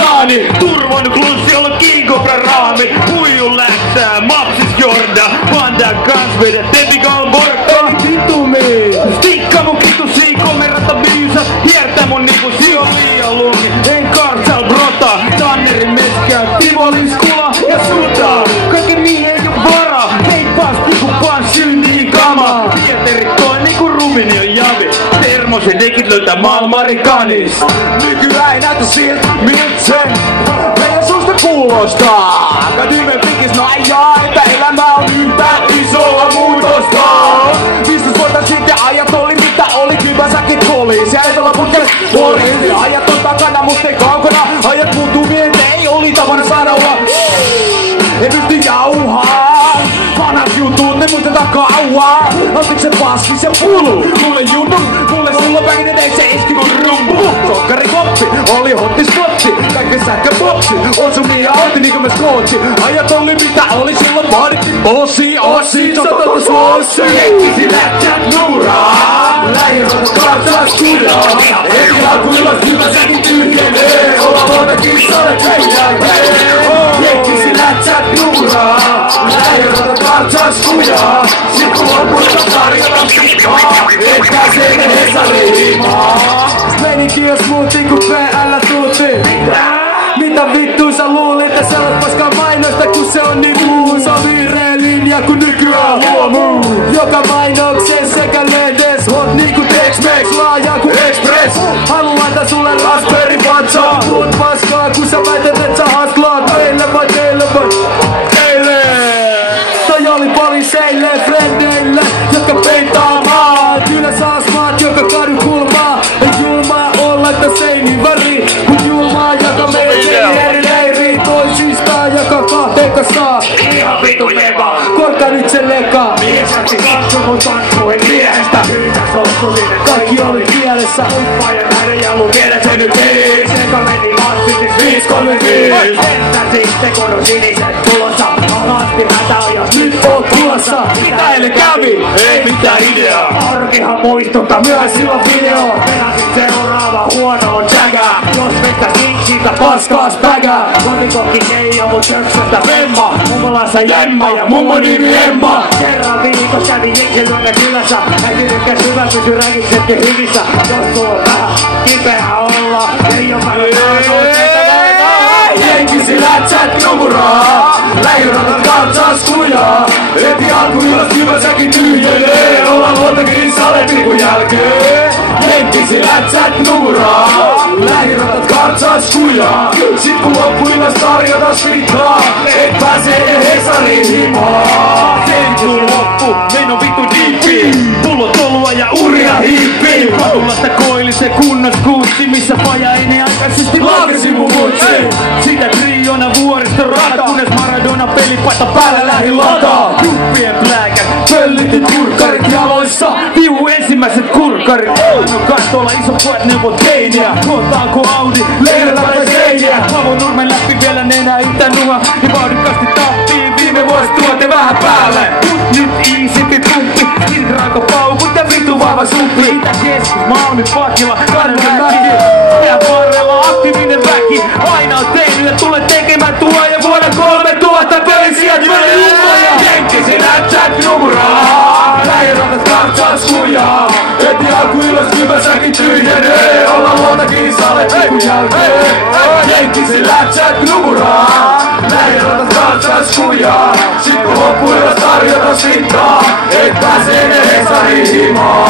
saani. Turvannut lunssi olla King Cobra raami. Huiju lähtää, mapsis Jordan. Vaan tää kans vedä Typical Borka. Vittu mii. Stikka mun kitusi, komerata biisat. Hiertää mun niinku sio liian lungi. En karsal brota. Tannerin meskää, Tivolin skula ja suta. Kaikki niin ei oo vara. Hei paas niinku panssyltiin kama. Pieterit toi niinku Rubini on javi. Termosen dekit löytää Malmari kanis. Nykyään ei näytä siltä miltä sen meidän suusta kuulostaa. Kädimme pikis naijaa, että elämä on yhtään isoa muutosta. 15 vuotta sitten ajat oli mitä oli, kypäsäkin koli. Siellä ei olla putkelle puoli. Ajat on takana, mut ei kaukana. Ajat muuttuu mieltä, ei oli tapana saada olla. Ei pysty jauhaa. Vanhat jutut, ne muistetaan kauaa. Otiks se paskis ja pulu? Mulle junnu, mulle silloin päin ei se iski kun rumpu. Sokkari koppi, oli hotti spotti. Kaikki sähköboksi, on sun niin ja otti niinku me skootsi. Ajat oli mitä oli silloin vaadittiin bossi, ossi, sototta suossi. Jekkisi lätkät nuuraa. Lähiruoto kartaas kujaa. Eri alkuilla hyvä säkin tyhjenee. Olla montakin sadet sen jälkeen. Jekkisi lätkät nuuraa. Lähiruoto kartaas kujaa. Sit kun lopussa tarjotaan sikkaa. Et pääsee ne Hesariimaa. Meininki on smoothi kun PL tuutti. Mitä vittu sä luulit, että sä olet paskaa mainosta kun se on niinku. Se on vihreä linja kun nykyään huomu. Joka mainoksen sekä lehdes hot niinku Tex-Mex laaja kuin Express. Haluan laittaa sulle raspberry vatsaa. Puhut paskaa kun sä väität et sä haslaat. Teille vai teille vai teille. Toi oli poliseille, frendeille, jotka peittää maa. Kyllä saa smaat joka kadun kulmaa. Ei julmaa olla että seini väri. Mut julmaa joka meidän eri leiri. Toisistaan joka kahteen kasaa. Ihan vitu leva. Korkka nyt se leka. Mies jätti katsomun tankkuin miehestä. Yhtäks loppuinen. Kaikki oli pielessä. Uppajan hänen ja mun vielä se nyt viis. Seka meni massitis 5-3-5. Entä sitten kun on siniset tulossa. Alasti hätä on jos Nyt oot tulossa. mitä eilen kävi? Ei mitään ideaa. Arkihan muistuttaa myös silloin video. Peräsin seuraava huonoon jägää. Jos meitä siitä Paskaas pägää. Kotikokki ei oo mut köksästä vemma. Mummolassa Jemma ja mummon nimi Emma. Kerran viikossa kävi jenkkilyönne kylässä. Äiti tykkäs hyvä pysy räkiksetkin hyvissä. Jos sulla on vähän kipeä olla. Ei oo päivä Jenkisi lätsät nuraa. Lähirotat katsaas kujaa. Heti alkuillas hyvä säkin tyhjenee. Olla luontakin salepikun jälkeen. Jenkisi lätsät nuraa. Lähirotat katsaas kujaa. Sit kun loppuillas tarjota sikkaa. Et pääsee Hesariin himaa. Seitu loppu, meino vittu diippi. Pullot olua ja uria hiippi. Katulasta koillise kunnos kuutsi. Missä paja ei aikaisesti Laakasi mun mutsi. Sitä triona vuorista rata. Kunnes Maradona pelipaita päällä lähi lataa. Juppien pläkät, pöllitit kurkkarit jaloissa. Viu ensimmäiset kurkkarit. Anno kattolla iso pojat neuvot teiniä. Kohtaanko Audi, leirata vai seiniä. Lavon nurmen läpi vielä nenä itänua. Ja vauhdikkaasti tahtiin viime vuosi tuote vähän päälle. Nyt iisimpi pumppi. Hirraako paukut ja vittu vahva suppi. Itä keskus, Malmi, Pakila, Karjamäki. Ja varrella aktiivinen väki. Aina on teiniä, tule tekemään tuo. Ja vuonna 3000 pelisijät meni lumoja. Jenkkisi lätsät nuraa. Lähirotat katsaas kujaa. Heti alkuillas hyvä säkin tyhjenee. Olla luontakin salepikun jälkeen. Jenkkisi lätsät nuraa. Lähirotat katsaas kujaa. Sit kun loppuillas tarjota sikkaa. Et pääsee ne Hesariin himaa.